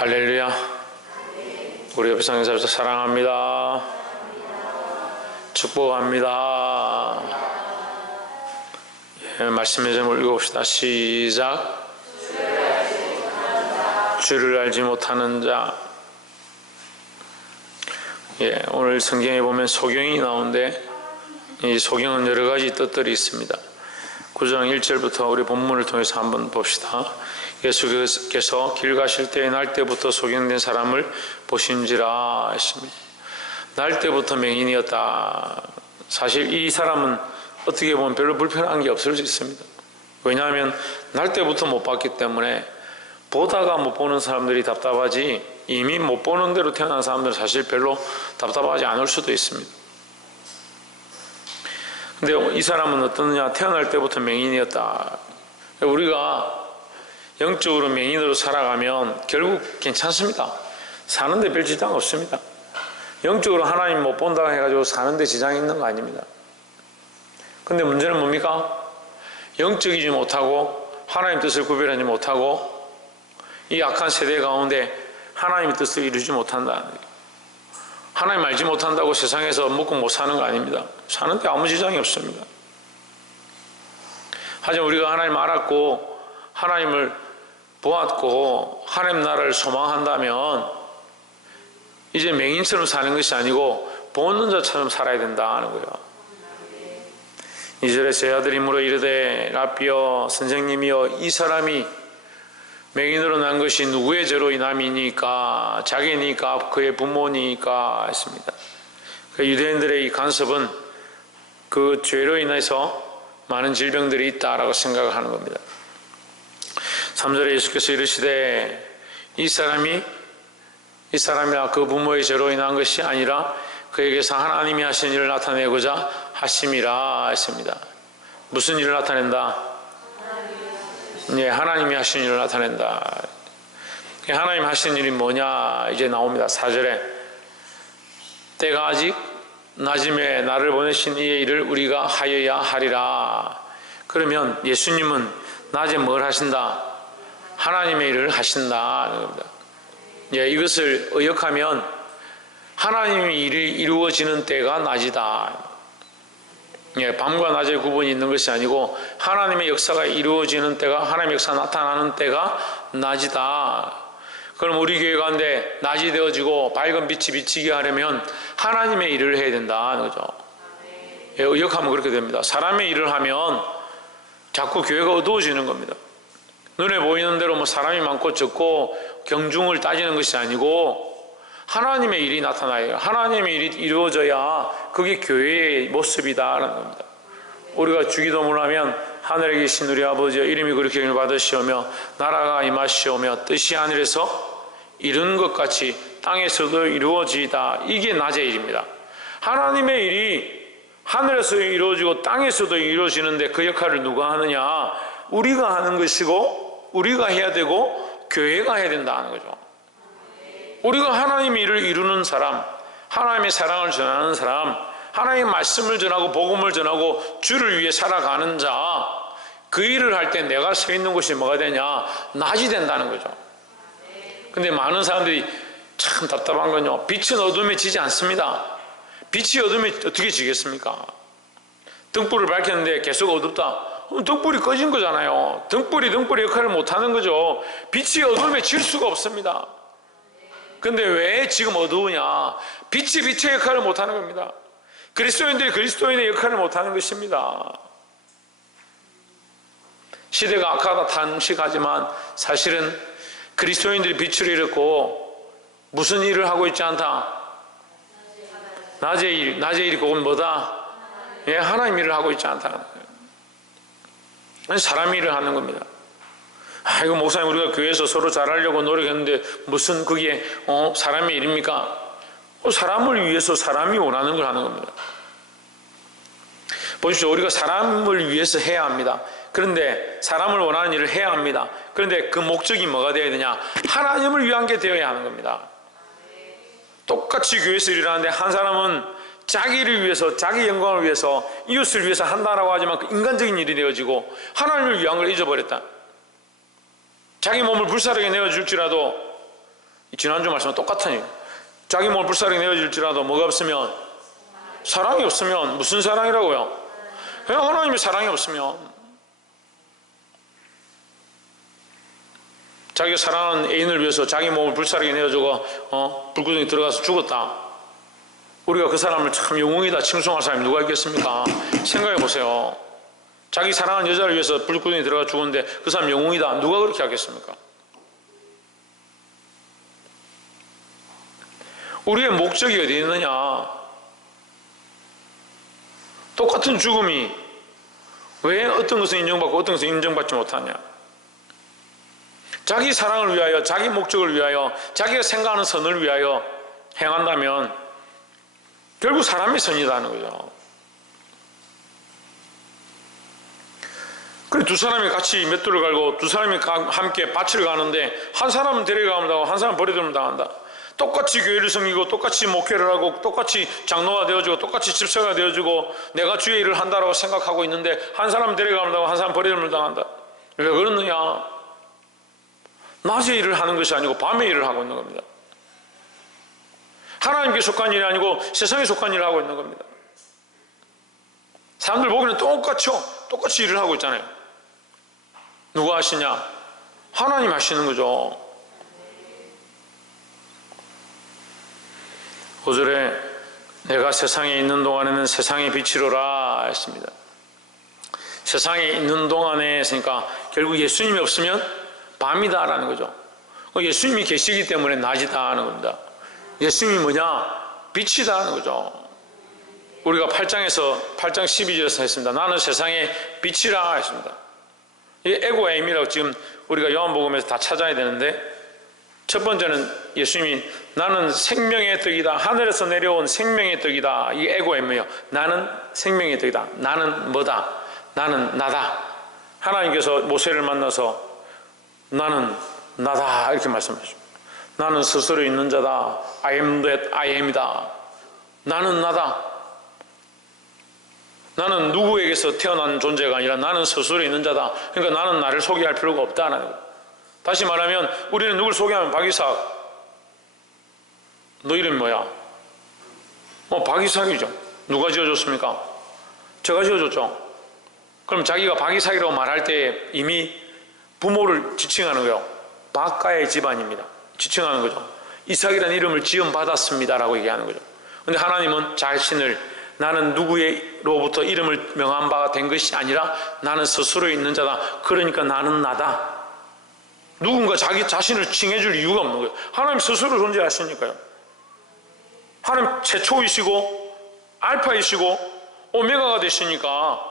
할렐루야. 우리 옆에 상인사부터 사랑합니다. 축복합니다. 말씀의 제목을 읽어봅시다. 시작. 주를 알지 못하는 자. 오늘 성경에 보면 소경이 나오는데 이 소경은 여러 가지 뜻들이 있습니다. 9장 1절부터 우리 본문을 통해서 한번 봅시다. 예수께서 길 가실 때에 날 때부터 소경된 사람을 보신지라 했습니다. 날 때부터 맹인이었다. 사실 이 사람은 어떻게 보면 별로 불편한 게 없을 수 있습니다. 왜냐하면 날 때부터 못 봤기 때문에 보다가 못 보는 사람들이 답답하지, 이미 못 보는 대로 태어난 사람들은 사실 별로 답답하지 않을 수도 있습니다. 근데 이 사람은 어떠느냐? 태어날 때부터 맹인이었다. 우리가 영적으로 맹인으로 살아가면 결국 괜찮습니다. 사는데 별 지장 없습니다. 영적으로 하나님 못 본다고 해가지고 사는데 지장이 있는 거 아닙니다. 근데 문제는 뭡니까? 영적이지 못하고 하나님 뜻을 구별하지 못하고 이 악한 세대 가운데 하나님의 뜻을 이루지 못한다는 거예요. 하나님 알지 못한다고 세상에서 먹고 못 사는 거 아닙니다. 사는데 아무 지장이 없습니다. 하지만 우리가 하나님 알았고 하나님을 보았고 하나님 나라를 소망한다면 이제 맹인처럼 사는 것이 아니고 보는 자처럼 살아야 된다는 거예요. 2절에 제 아들이 물어 이르되 라삐여 선생님이여 이 사람이 맹인으로 난 것이 누구의 죄로 인함이니까? 자기니까 그의 부모니까? 했습니다. 유대인들의 이 간섭은 그 죄로 인해서 많은 질병들이 있다라고 생각하는 겁니다. 3절에 예수께서 이르시되 이 사람이나 그 부모의 죄로 인한 것이 아니라 그에게서 하나님이 하신 일을 나타내고자 하심이라 했습니다. 무슨 일을 나타낸다? 하나님이 하신 일을 나타낸다. 하나님 하신 일이 뭐냐 이제 나옵니다. 4절에 때가 아직 낮음에 나를 보내신 이의 일을 우리가 하여야 하리라. 그러면 예수님은 낮에 뭘 하신다? 하나님의 일을 하신다는 겁니다. 이것을 의역하면 하나님의 일이 이루어지는 때가 낮이다. 밤과 낮의 구분이 있는 것이 아니고 하나님의 역사가 이루어지는 때가, 하나님의 역사가 나타나는 때가 낮이다. 그럼 우리 교회 가운데 낮이 되어지고 밝은 빛이 비치게 하려면 하나님의 일을 해야 된다는 거죠. 의역하면 그렇게 됩니다. 사람의 일을 하면 자꾸 교회가 어두워지는 겁니다. 눈에 보이는 대로 사람이 많고 적고 경중을 따지는 것이 아니고 하나님의 일이 나타나요. 하나님의 일이 이루어져야 그게 교회의 모습이다라는 겁니다. 우리가 주기도문을 하면 하늘에 계신 우리 아버지여 이름이 그렇게 여김을 받으시오며 나라가 임하시오며 뜻이 하늘에서 이룬 것 같이 땅에서도 이루어지이다. 이게 낮의 일입니다. 하나님의 일이 하늘에서 이루어지고 땅에서도 이루어지는데 그 역할을 누가 하느냐? 우리가 하는 것이고 우리가 해야 되고 교회가 해야 된다는 거죠. 우리가 하나님의 일을 이루는 사람, 하나님의 사랑을 전하는 사람, 하나님의 말씀을 전하고 복음을 전하고 주를 위해 살아가는 자, 그 일을 할 때 내가 서 있는 곳이 뭐가 되냐? 낮이 된다는 거죠. 근데 많은 사람들이 참 답답한 건요, 빛은 어둠에 지지 않습니다. 빛이 어둠에 어떻게 지겠습니까? 등불을 밝혔는데 계속 어둡다. 등불이 꺼진 거잖아요. 등불이 역할을 못하는 거죠. 빛이 어둠에 질 수가 없습니다. 근데 왜 지금 어두우냐? 빛이 빛의 역할을 못하는 겁니다. 그리스도인들이 그리스도인의 역할을 못하는 것입니다. 시대가 악하다 탄식하지만 사실은 그리스도인들이 빛을 잃었고 무슨 일을 하고 있지 않다? 낮의 일이 그건 뭐다? 하나님 일을 하고 있지 않다. 사람 일을 하는 겁니다. 이거 목사님 우리가 교회에서 서로 잘하려고 노력했는데 무슨 그게 사람의 일입니까? 사람을 위해서 사람이 원하는 걸 하는 겁니다. 보십시오. 우리가 사람을 위해서 해야 합니다. 그런데 사람을 원하는 일을 해야 합니다. 그런데 그 목적이 뭐가 되어야 되냐? 하나님을 위한 게 되어야 하는 겁니다. 똑같이 교회에서 일하는데 한 사람은 자기를 위해서, 자기 영광을 위해서, 이웃을 위해서 한다라고 하지만 그 인간적인 일이 되어지고 하나님을 위한 걸 잊어버렸다. 자기 몸을 불사르게 내어줄지라도 지난주 말씀과 똑같으니 자기 몸을 불사르게 내어질지라도 뭐가 없으면, 사랑이 없으면. 무슨 사랑이라고요? 그냥 하나님의 사랑이 없으면. 자기가 사랑하는 애인을 위해서 자기 몸을 불사르게 내어주고 불구덩이 들어가서 죽었다. 우리가 그 사람을 참 영웅이다 칭송할 사람이 누가 있겠습니까? 생각해 보세요. 자기 사랑하는 여자를 위해서 불구덩이 들어가 죽었는데 그 사람 영웅이다. 누가 그렇게 하겠습니까? 우리의 목적이 어디 있느냐? 똑같은 죽음이 왜 어떤 것은 인정받고 어떤 것은 인정받지 못하냐? 자기 사랑을 위하여, 자기 목적을 위하여, 자기가 생각하는 선을 위하여 행한다면 결국 사람의 선이라는 거죠. 그래, 두 사람이 같이 맷돌을 갈고 두 사람이 함께 밭을 가는데 한 사람은 데려가면 당하고 한 사람은 버려두면 당한다. 똑같이 교회를 섬기고 똑같이 목회를 하고 똑같이 장로가 되어주고 똑같이 집사가 되어주고 내가 주의 일을 한다라고 생각하고 있는데 한 사람은 데려가면 당하고 한 사람은 버려두면 당한다. 왜 그러느냐? 낮에 일을 하는 것이 아니고 밤에 일을 하고 있는 겁니다. 하나님께 속한 일이 아니고 세상에 속한 일을 하고 있는 겁니다. 사람들 보기에는 똑같이 일을 하고 있잖아요. 누가 하시냐? 하나님 하시는 거죠. 5절에 내가 세상에 있는 동안에는 세상의 빛이로라 했습니다. 세상에 있는 동안에 했으니까 결국 예수님이 없으면 밤이다라는 거죠. 예수님이 계시기 때문에 낮이다 하는 겁니다. 예수님이 뭐냐? 빛이다 하는 거죠. 우리가 8장 12절에서 했습니다. 나는 세상의 빛이라 했습니다. 이 에고에임이라고 지금 우리가 요한복음에서 다 찾아야 되는데, 첫 번째는 예수님이 나는 생명의 떡이다, 하늘에서 내려온 생명의 떡이다. 이게 에고에임이에요. 나는 생명의 떡이다. 나는 뭐다? 나는 나다. 하나님께서 모세를 만나서 나는 나다 이렇게 말씀하십니다. 나는 스스로 있는 자다. I am that I am이다. 나는 나다. 나는 누구에게서 태어난 존재가 아니라 나는 스스로 있는 자다. 그러니까 나는 나를 소개할 필요가 없다는 거예요. 다시 말하면 우리는 누굴 소개하면 박이삭, 너 이름이 뭐야? 박이삭이죠. 누가 지어줬습니까? 제가 지어줬죠. 그럼 자기가 박이삭이라고 말할 때 이미 부모를 지칭하는 거예요. 박가의 집안입니다. 지칭하는 거죠. 이삭이라는 이름을 지음받았습니다라고 얘기하는 거죠. 그런데 하나님은 자신을 나는 누구로부터 이름을 명한 바가 된 것이 아니라 나는 스스로 있는 자다. 그러니까 나는 나다. 누군가 자기 자신을 칭해줄 이유가 없는 거예요. 하나님 스스로 존재하시니까요. 하나님 최초이시고 알파이시고 오메가가 되시니까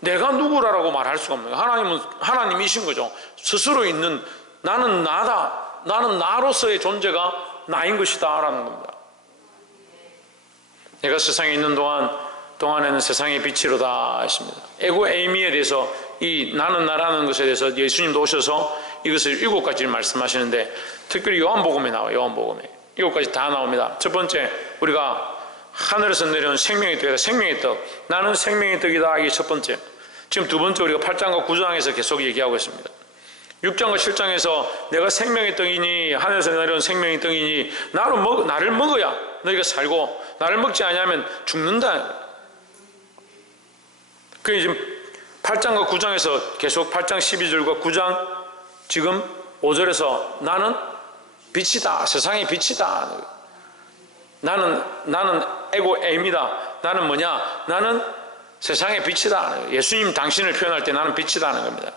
내가 누구라고 말할 수가 없는 거예요. 하나님은 하나님이신 거죠. 스스로 있는 나는 나다. 나는 나로서의 존재가 나인 것이다 라는 겁니다. 내가 세상에 있는 동안에는 세상의 빛이로다 했습니다. 에고 에이미에 대해서 이 나는 나라는 것에 대해서 예수님도 오셔서 이것을 7가지를 말씀하시는데 특별히 요한복음에 나와요. 요한복음에 7가지 다 나옵니다. 첫 번째, 우리가 하늘에서 내려온 생명의 떡이다. 생명의 떡. 나는 생명의 떡이다. 이게 첫 번째. 지금 두 번째, 우리가 8장과 9장에서 계속 얘기하고 있습니다. 6장과 7장에서 내가 생명의 떡이니 하늘에서 내려온 생명의 떡이니 나를 먹어야 너희가 살고 나를 먹지 않으면 죽는다. 그게 지금 8장과 9장에서 계속 8장 12절과 9장 지금 5절에서 나는 빛이다. 세상의 빛이다. 나는 에고 에임이다. 나는 뭐냐? 나는 세상의 빛이다. 예수님 당신을 표현할 때 나는 빛이다 하는 겁니다.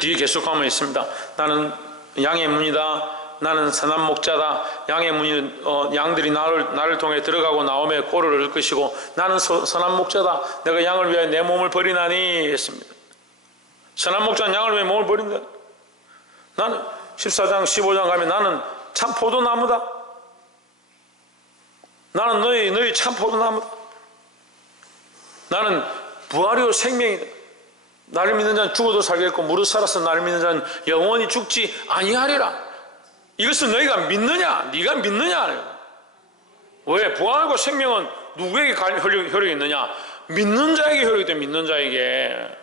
뒤에 계속하면 있습니다. 나는 양의 문이다. 나는 선한 목자다. 양의 문이 양들이 나를 통해 들어가고 나오며 꼴을 얻을 것이고 나는 선한 목자다. 내가 양을 위하여 내 몸을 버리나니 했습니다. 선한 목자는 양을 위해 몸을 버린다. 나는 14장 15장 가면 나는 참 포도나무다. 나는 너희 참 포도나무다. 나는 부활이요 생명이다. 나를 믿는 자는 죽어도 살겠고 무릇 살아서 나를 믿는 자는 영원히 죽지 아니하리라. 이것은 너희가 믿느냐? 네가 믿느냐? 왜? 부활과 생명은 누구에게 효력이 있느냐? 믿는 자에게 효력이 돼. 믿는 자에게.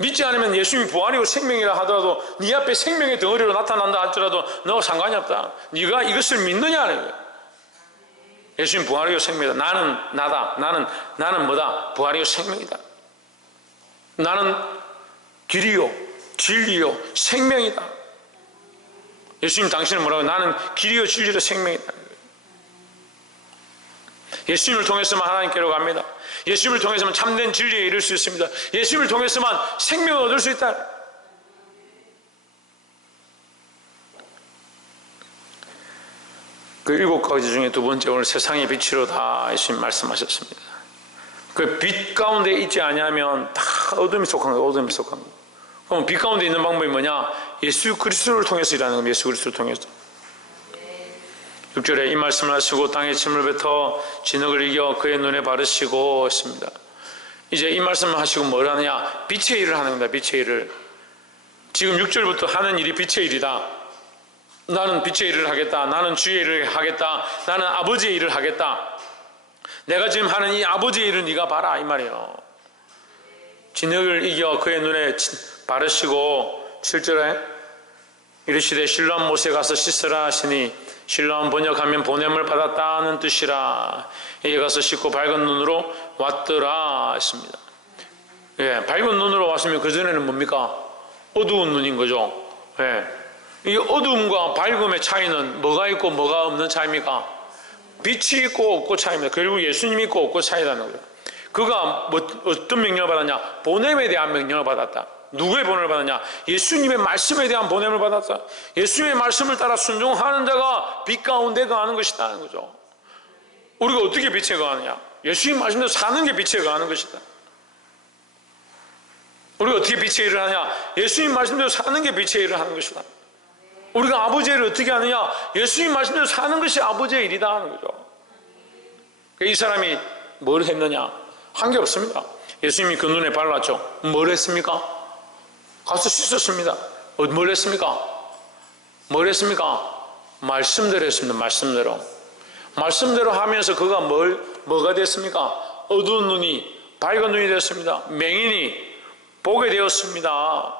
믿지 않으면 예수님이 부활이고 생명이라 하더라도 네 앞에 생명의 덩어리로 나타난다 할지라도 너와 상관이 없다. 네가 이것을 믿느냐는 거예요. 예수님 부활이고 생명이다. 나는 나다. 나는 뭐다? 부활이고 생명이다. 나는 길이요 진리요 생명이다. 예수님 당신은 뭐라고? 나는 길이요 진리요 생명이다. 예수님을 통해서만 하나님께로 갑니다. 예수님을 통해서만 참된 진리에 이를 수 있습니다. 예수님을 통해서만 생명을 얻을 수 있다. 그 7가지 중에 두 번째 오늘 세상의 빛이로다 예수님 말씀하셨습니다. 그 빛 가운데 있지 아니하면 다 어둠이 속한 거예요. 어둠이 속한 거예요. 그럼 빛 가운데 있는 방법이 뭐냐? 예수 그리스도를 통해서 일하는 겁니다. 예수 그리스도를 통해서. 6절에 이 말씀을 하시고 땅에 침을 뱉어 진흙을 이겨 그의 눈에 바르시고 했습니다. 이제 이 말씀을 하시고 뭘 하느냐? 빛의 일을 하는 겁니다. 빛의 일을. 지금 6절부터 하는 일이 빛의 일이다. 나는 빛의 일을 하겠다. 나는 주의 일을 하겠다. 나는 아버지의 일을 하겠다. 내가 지금 하는 이 아버지의 일을 네가 봐라 이 말이에요. 진흙을 이겨 그의 눈에 바르시고 7절에 이르시되 실로암 못에 가서 씻으라 하시니 실로암 번역하면 보냄을 받았다는 뜻이라. 이에 가서 씻고 밝은 눈으로 왔더라 했습니다. 예, 밝은 눈으로 왔으면 그전에는 뭡니까? 어두운 눈인 거죠. 예. 이 어두움과 밝음의 차이는 뭐가 있고 뭐가 없는 차이입니까? 빛이 있고 없고 차이입니다. 결국 예수님이 있고 없고 차이라는 거예요. 그가 어떤 명령을 받았냐? 보냄에 대한 명령을 받았다. 누구의 보냄을 받았냐? 예수님의 말씀에 대한 보냄을 받았다. 예수님의 말씀을 따라 순종하는 자가 빛 가운데 거하는 것이다 하는 거죠. 우리가 어떻게 빛에 거하느냐? 예수님 말씀대로 사는 게 빛에 거하는 것이다. 우리가 어떻게 빛의 일을 하냐? 예수님 말씀대로 사는 게 빛의 일을 하는 것이다. 우리가 아버지의 일을 어떻게 하느냐? 예수님 말씀대로 사는 것이 아버지의 일이다 하는 거죠. 이 사람이 뭘 했느냐? 한 게 없습니다. 예수님이 그 눈에 발랐죠. 뭘 했습니까? 가서 씻었습니다. 뭘 했습니까? 뭘 했습니까? 말씀대로 했습니다. 말씀대로 하면서 그가 뭐가 됐습니까? 어두운 눈이 밝은 눈이 됐습니다. 맹인이 보게 되었습니다.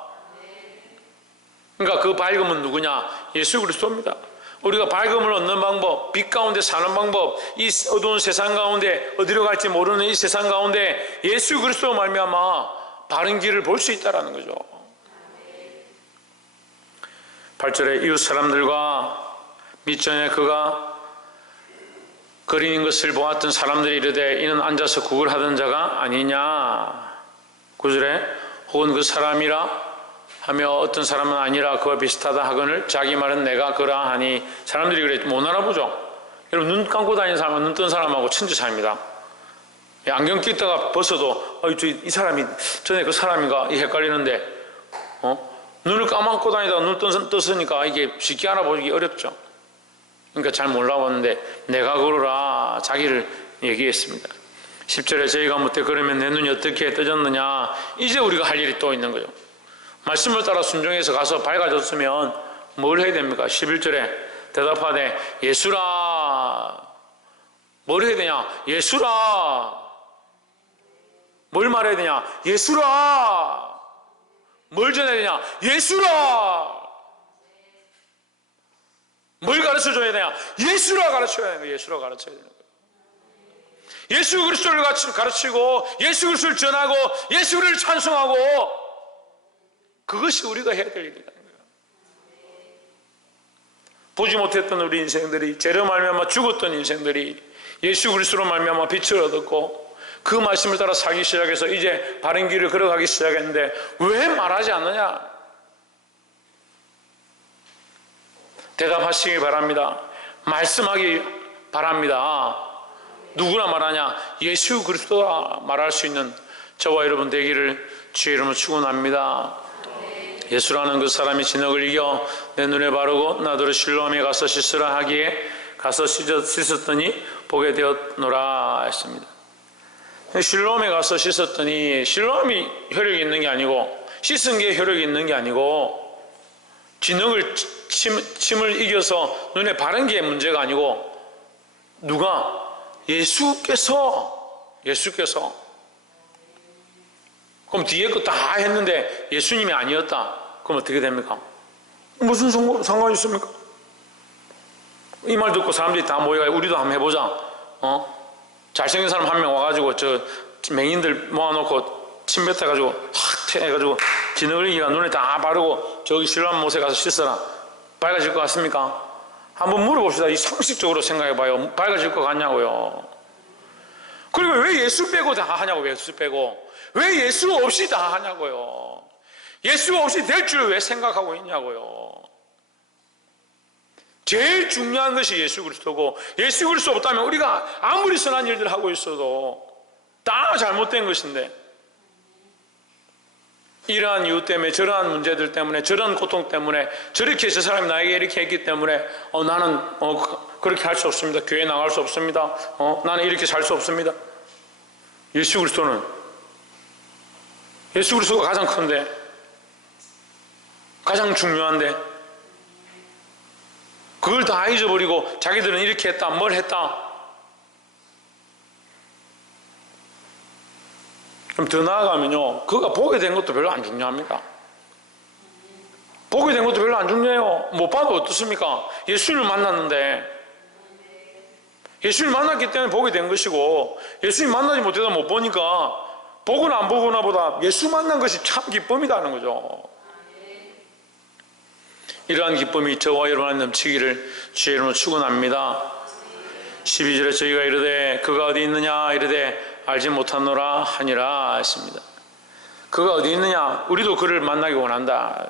그러니까 그 밝음은 누구냐? 예수 그리스도입니다. 우리가 밝음을 얻는 방법, 빛 가운데 사는 방법, 이 어두운 세상 가운데 어디로 갈지 모르는 이 세상 가운데 예수 그리스도 말미암아 바른 길을 볼 수 있다는 거죠. 8절에 이웃 사람들과 밑전에 그가 거리는 것을 보았던 사람들이 이르되 이는 앉아서 국을 하던 자가 아니냐. 9절에 혹은 그 사람이라 하며 어떤 사람은 아니라 그와 비슷하다 하거늘 자기 말은 내가 그라 하니 사람들이 그래 못 알아보죠. 여러분 눈 감고 다니는 사람은 눈 뜬 사람하고 천지 차이입니다. 안경 끼다가 벗어도 이 사람이 전에 그 사람인가 헷갈리는데 눈을 감고 다니다가 눈 떴으니까 이게 쉽게 알아보기 어렵죠. 그러니까 잘 몰라봤는데 내가 그러라 자기를 얘기했습니다. 10절에 저희가 못해 그러면 내 눈이 어떻게 떠졌느냐. 이제 우리가 할 일이 또 있는 거죠. 말씀을 따라 순종해서 가서 밝아졌으면 뭘 해야 됩니까? 11절에 대답하되 예수라. 뭘 해야 되냐? 예수라. 뭘 말해야 되냐? 예수라. 뭘 전해야 되냐? 예수라. 뭘 가르쳐줘야 되냐? 예수라 가르쳐야 되는 거예요. 예수라 가르쳐야 되는 거예요. 예수 그리스도를 가르치고 예수 그리스도를 전하고 예수를 찬송하고 그것이 우리가 해야 될 일이라는 거예요. 보지 못했던 우리 인생들이 죄로 말미암아 죽었던 인생들이 예수 그리스도로 말미암아 빛을 얻었고 그 말씀을 따라 살기 시작해서 이제 바른 길을 걸어가기 시작했는데 왜 말하지 않느냐? 대답하시기 바랍니다. 말씀하기 바랍니다. 누구나 말하냐? 예수 그리스도가 말할 수 있는 저와 여러분 되기를 주의 이름으로 축원합니다. 예수라는 그 사람이 진흙을 이겨 내 눈에 바르고 나더러 실로암에 가서 씻으라 하기에 가서 씻었더니 보게 되었노라 했습니다. 실로암에 가서 씻었더니 실로암이 효력이 있는 게 아니고 씻은 게 효력이 있는 게 아니고 진흙을 침을 이겨서 눈에 바른 게 문제가 아니고 예수께서 그럼 뒤에 거 다 했는데 예수님이 아니었다. 그럼 어떻게 됩니까? 무슨 상관이 있습니까? 이 말 듣고 사람들이 다 모여가지고 우리도 한번 해보자. 잘생긴 사람 한 명 와가지고 저 맹인들 모아놓고 침 뱉어가지고 확 해가지고 지느러기가 눈에 다 바르고 저기 신랑 못에 가서 씻어라. 밝아질 것 같습니까? 한번 물어봅시다. 이 상식적으로 생각해봐요. 밝아질 것 같냐고요. 그리고 왜 예수 빼고 다 하냐고. 예수 빼고 왜 예수 없이 다 하냐고요. 예수 없이 될 줄 왜 생각하고 있냐고요. 제일 중요한 것이 예수 그리스도고, 예수 그리스도 없다면 우리가 아무리 선한 일들을 하고 있어도 다 잘못된 것인데, 이러한 이유 때문에, 저러한 문제들 때문에, 저런 고통 때문에, 저렇게 저 사람이 나에게 이렇게 했기 때문에 나는 그렇게 할 수 없습니다. 교회 나갈 수 없습니다. 나는 이렇게 살 수 없습니다. 예수 그리스도가 가장 큰데, 가장 중요한데, 그걸 다 잊어버리고 자기들은 이렇게 했다, 뭘 했다. 그럼 더 나아가면요, 그가 보게 된 것도 별로 안 중요합니다. 보게 된 것도 별로 안 중요해요. 못 봐도 어떻습니까? 예수님을 만났는데, 예수님을 만났기 때문에 보게 된 것이고, 예수님 만나지 못해서 못 보니까 보거나 안 보거나 보다 예수 만난 것이 참 기쁨이라는 거죠. 이러한 기쁨이 저와 여러분에 넘치기를 주의 이름으로 축원합니다. 12절에 저희가 이르되 그가 어디 있느냐 이르되 알지 못하노라 하니라 했습니다. 그가 어디 있느냐, 우리도 그를 만나기 원한다.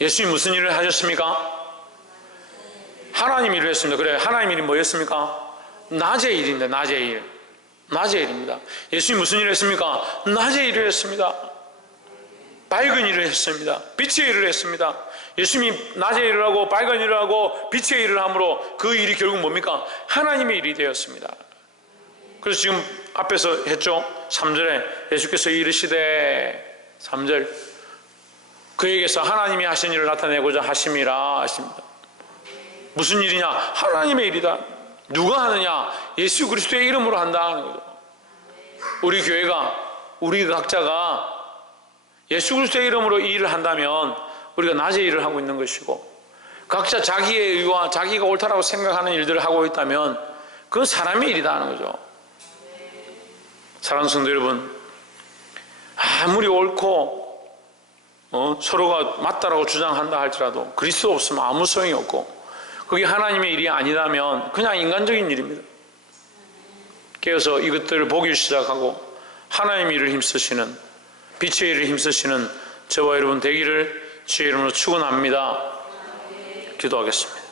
예수님 무슨 일을 하셨습니까? 하나님 일을 했습니다. 그래, 하나님 일이 뭐였습니까? 낮의 일인데, 낮의 일. 낮의 일입니다. 예수님 무슨 일을 했습니까? 낮의 일을 했습니다. 밝은 일을 했습니다. 빛의 일을 했습니다. 예수님이 낮의 일을 하고 밝은 일을 하고 빛의 일을 함으로 그 일이 결국 뭡니까? 하나님의 일이 되었습니다. 그래서 지금 앞에서 했죠. 3절에 예수께서 이르시되, 3절, 그에게서 하나님이 하신 일을 나타내고자 하심이라 하십니다. 무슨 일이냐? 하나님의 일이다. 누가 하느냐? 예수 그리스도의 이름으로 한다는 거죠. 우리 교회가, 우리 각자가 예수 그리스도의 이름으로 이 일을 한다면 우리가 낮의 일을 하고 있는 것이고, 각자 자기의 의와 자기가 옳다라고 생각하는 일들을 하고 있다면 그건 사람의 일이다 하는 거죠. 사랑하는 성도 여러분, 아무리 옳고 서로가 맞다라고 주장한다 할지라도 그리스도 없으면 아무 소용이 없고, 그게 하나님의 일이 아니라면 그냥 인간적인 일입니다. 그래서 이것들을 보기 시작하고 하나님의 일을 힘쓰시는, 빛의 일을 힘쓰시는 저와 여러분 되기를 주의 이름으로 축원합니다. 기도하겠습니다.